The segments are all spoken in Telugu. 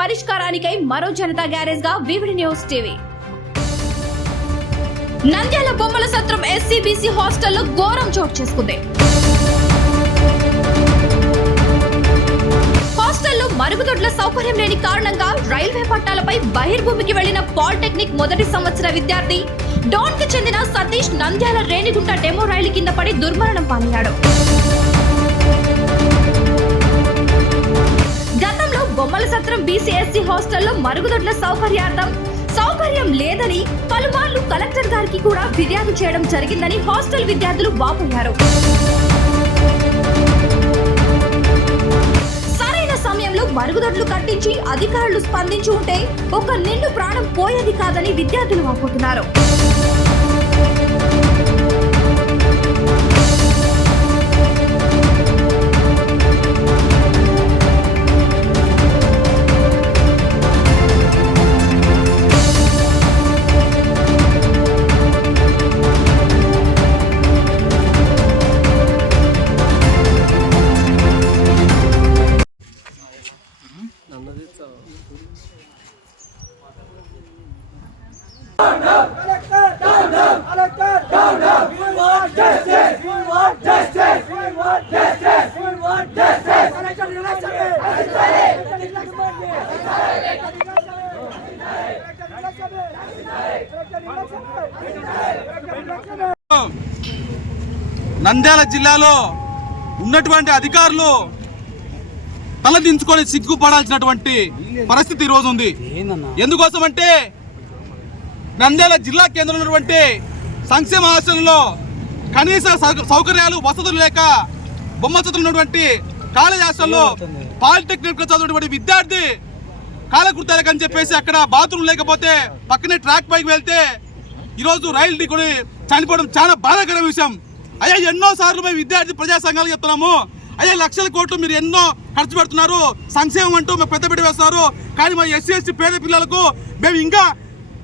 పరిష్కారానికై మరో Janata గ్యారేజ్గా VVD news TV. Nandyal Bommala Satram SC BC హాస్టల్లో ఘోరం చోటు చేసుకుంది. హాస్టల్లో మరుగుదొడ్ల సౌకర్యం లేని కారణంగా రైల్వే పట్టాలపై బహిర్భూమికి వెళ్ళిన పాలిటెక్నిక్ మొదటి సంవత్సర విద్యార్థి డోన్కి చెందిన సతీష్ నంద్యాల రేణిగుంట డెమో రైలు కింద పడి దుర్మరణం పాలయ్యాడు. బీసీఎస్సీ హాస్టల్లో మరుగుదొడ్ల సౌకర్యార్థం. సౌకర్యం లేదని పలుమార్లు కలెక్టర్ గారికి కూడా ఫిర్యాదు చేయడం జరిగిందని హాస్టల్ విద్యార్థులు వాపోయారు. సరైన సమయంలో మరుగుదొడ్లు కట్టించి అధికారులు స్పందించి ఉంటే ఒక నిండు ప్రాణం పోయేది కాదని విద్యార్థులు వాపోతున్నారు. నంద్యాల జిల్లాలో ఉన్నటువంటి అధికారులు తలదించుకొని సిగ్గుపడాల్సినటువంటి పరిస్థితి ఈ రోజు ఉంది. ఎందుకోసం అంటే నంద్యాల జిల్లా కేంద్రంలో ఉన్నటువంటి సంక్షేమ హాస్టల్లో కనీస సౌక- సౌకర్యాలు వసతులు లేక బొమ్మ కాలేజ్ హాస్టల్లో పాలిటెక్నిక్ చదివినటువంటి విద్యార్థి కాలకృత్యాలకు అని చెప్పేసి అక్కడ బాత్రూమ్ లేకపోతే పక్కనే ట్రాక్ పైకి వెళ్తే ఈరోజు రైలు ఢీకొని చనిపోవడం చాలా బాధాకర విషయం. అయ్యా ఎన్నో సార్లు మేము విద్యార్థి ప్రజా సంఘాలు చెప్తున్నాము. అయ్యా లక్షల కోట్లు మీరు ఎన్నో ఖర్చు పెడుతున్నారు. సంక్షేమం అంటూ మేము పెద్దపెట్టి వేస్తున్నారు. కానీ మా ఎస్సీ ఎస్టీ పేద పిల్లలకు మేము ఇంకా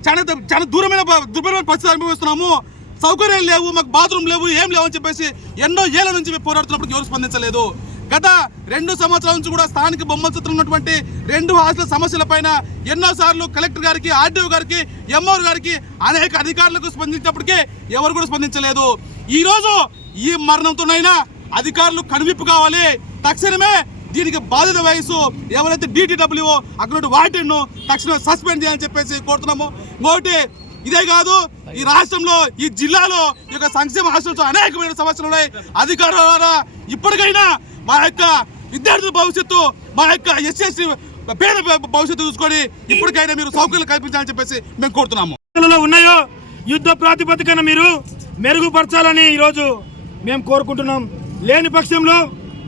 చాలా చాలా దూరమైన దుర్భరమైన పరిస్థితి అనుభవిస్తున్నాము. సౌకర్యాలు లేవు మాకు బాత్రూమ్ లేవు ఏం లేవు అని చెప్పేసి ఎన్నో ఏళ్ళ నుంచి మేము పోరాడుతున్నప్పుడు ఎవరు స్పందించలేదు. గత రెండు సంవత్సరాల నుంచి కూడా స్థానిక బొమ్మల చిత్రం ఉన్నటువంటి రెండు హాస్టల్ సమస్యల పైన ఎన్నో సార్లు కలెక్టర్ గారికి ఆర్డీఓ గారికి ఎంఆర్ గారికి అనేక అధికారులకు స్పందించినప్పటికీ ఎవరు కూడా స్పందించలేదు. ఈరోజు ఈ మరణంతోనైనా అధికారులు కనువిప్పు కావాలి. తక్షణమే దీనికి బాధిత వయసు ఎవరైతే డిటిడబ్ల్యూ అక్కడ వాటిను తక్షణమే సస్పెండ్ చేయాలని చెప్పేసి కోరుతున్నాము. ఇంకోటి ఇదే కాదు ఈ రాష్ట్రంలో ఈ జిల్లాలో ఈ యొక్క సంక్షేమ హాస్టల్స్ అనేకమైన సమస్యలు ఉన్నాయి. అధికారుల ద్వారా ఇప్పటికైనా మా యొక్క విద్యార్థుల భవిష్యత్తు మా యొక్క ఎస్ఎస్సి పేద భవిష్యత్తు చూసుకొని ఇప్పటికైనా మీరు సౌకర్యాలు కల్పించాలని చెప్పేసి మేము కోరుతున్నాము. ఉన్నాయో యుద్ధ ప్రాతిపదికన మీరు మెరుగుపరచాలని ఈరోజు మేము కోరుకుంటున్నాం. లేని పక్షంలో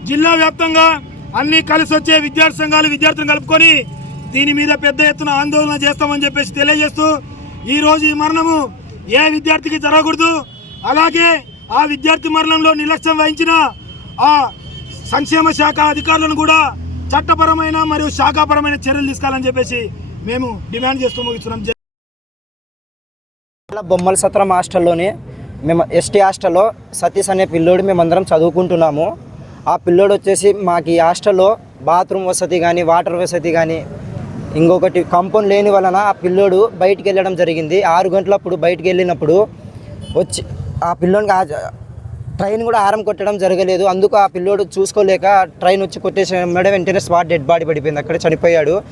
జిల్లా వ్యాప్తంగా అన్ని కలిసి వచ్చే విద్యార్థి సంఘాలు విద్యార్థులను కలుపుకొని దీని మీద పెద్ద ఎత్తున ఆందోళన చేస్తామని చెప్పేసి తెలియజేస్తూ ఈరోజు ఈ మరణము ఏ విద్యార్థికి జరగకూడదు? అలాగే ఆ విద్యార్థి మరణంలో నిర్లక్ష్యం వహించిన ఆ సంక్షేమ శాఖ అధికారులను కూడా చట్టపరమైన మరియు శాఖాపరమైన చర్యలు తీసుకోవాలని చెప్పేసి మేము డిమాండ్ చేస్తూ ముగిస్తున్నాం. బొమ్మల సత్రం హాస్టల్లోనే మేము ఎస్టీ హాస్టల్లో సతీష్ అనే పిల్లోడు మేమందరం చదువుకుంటున్నాము. ఆ పిల్లోడు వచ్చేసి మాకు ఈ హాస్టల్లో బాత్రూమ్ వసతి కానీ వాటర్ వసతి కానీ ఇంకొకటి కంపౌండ్ లేని వలన ఆ పిల్లోడు బయటికి వెళ్ళడం జరిగింది. ఆరు గంటలప్పుడు బయటికి వెళ్ళినప్పుడు వచ్చి ఆ పిల్లోనికి ఆ- ట్రైన్ కూడా ఆరం కొట్టడం జరగలేదు. అందుకు ఆ పిల్లోడు చూసుకోలేక ట్రైన్ వచ్చి కొట్టేసిన మేడం వెంటనే స్పాట్ డెడ్ బాడీ పడిపోయింది. అక్కడ చనిపోయాడు.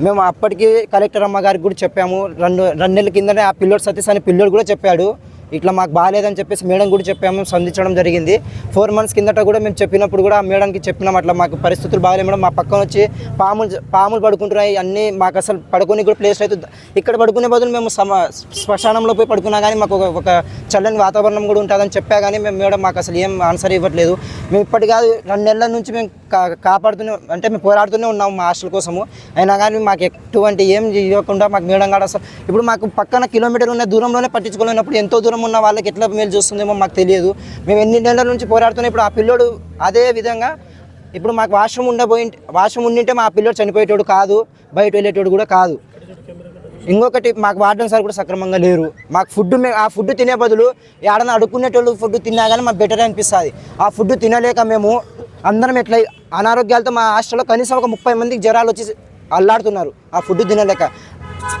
మేము అప్పటికి కలెక్టర్ అమ్మగారికి కూడా చెప్పాము. రెండు రెండు నెలల కిందనే ఆ పిల్లోడు సతీష్ అనే పిల్లోడు కూడా చెప్పాడు. ఇట్లా మాకు బాగాలేదని చెప్పేసి మేడం కూడా చెప్పాము సంధించడం జరిగింది. ఫోర్ మంత్స్ కిందట కూడా మేము చెప్పినప్పుడు కూడా ఆ మేడంకి చెప్పినాం అట్లా మాకు పరిస్థితులు బాగాలేదు మేడం. మా పక్కన వచ్చి పాములు పాములు పడుకుంటున్నాయి అన్నీ మాకు అసలు పడుకునే కూడా ప్లేస్ అయితే ఇక్కడ పడుకునే బదులు మేము సమ శ్మశానంలో పోయి పడుకున్నా కానీ మాకు ఒక చల్లని వాతావరణం కూడా ఉంటుందని చెప్పా కానీ మేము మేడం మాకు అసలు ఏం ఆన్సర్ ఇవ్వట్లేదు. మేము ఇప్పటి కాదు రెండు నెలల నుంచి మేము కా కాపాడుతూనే అంటే మేము పోరాడుతూనే ఉన్నాము మా హాస్టల్ కోసము. అయినా కానీ మాకు ఎటువంటి ఏం ఇవ్వకుండా మాకు మేడం కాడ అసలు ఇప్పుడు మాకు పక్కన కిలోమీటర్ ఉన్న దూరంలోనే పట్టించుకోలేనప్పుడు ఎంతో దూరం ఉన్న వాళ్ళకి ఎట్లా మేలు చూస్తుందేమో మాకు తెలియదు. మేము ఎన్ని నెలల నుంచి పోరాడుతున్నాం ఇప్పుడు ఆ పిల్లోడు అదే విధంగా ఇప్పుడు మాకు వాష్రూమ్ ఉండబోయి వాష్రూమ్ ఉండింటే మా పిల్లోడు చనిపోయేటోడు కాదు బయట వెళ్ళేటోడు కూడా కాదు. ఇంకొకటి మాకు వాడడం సార్ కూడా సక్రమంగా లేరు. మాకు ఫుడ్ మేము ఆ ఫుడ్ తినే బదులు ఏడన్నా అడుక్కునేటోళ్ళు ఫుడ్ తిన్నా కానీ మాకు బెటర్ అనిపిస్తుంది. ఆ ఫుడ్ తినలేక మేము అందరం ఎట్లా అనారోగ్యాలతో మా హాస్టల్లో కనీసం ఒక ముప్పై మందికి జ్వరాలు వచ్చి అల్లాడుతున్నారు. ఆ ఫుడ్ తినలేక.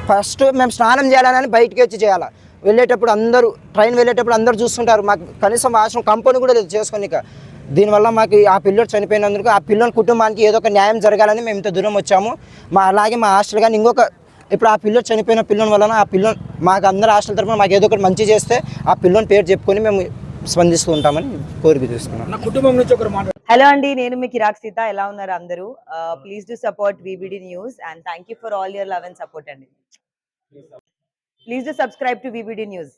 ఫస్ట్ మేము స్నానం చేయాలని బయటికి వచ్చి చేయాలి? వెళ్ళేటప్పుడు అందరూ ట్రైన్ వెళ్ళేటప్పుడు అందరూ చూస్తుంటారు. మాకు కనీసం వాష్రూమ్ కంపెనీ కూడా లేదు చేసుకోనిక దీనివల్ల మాకు ఆ పిల్లోడు చనిపోయినందుకు ఆ పిల్లోని కుటుంబానికి ఏదో ఒక న్యాయం జరగాలని మేము ఇంత దూరం వచ్చాము. మా అలాగే మా హాస్టల్ కానీ ఇంకొక ఇప్పుడు ఆ పిల్లోడు చనిపోయిన పిల్లోని వలన ఆ పిల్లోని మాకు అందరు హాస్టల్ తరఫున మాకు ఏదో ఒకటి మంచి చేస్తే ఆ పిల్లోని పేరు చెప్పుకొని మేము స్పందిస్తూ ఉంటామని కోరిక తీసుకున్నాం నా కుటుంబం నుంచి ఒకరు మాట హలో అండి నేను మీ కిరాక్ సీత. ఎలా ఉన్నారు అందరూ? Please do support VBD news and thank you for all your love and support అండి. Please do subscribe to VBD news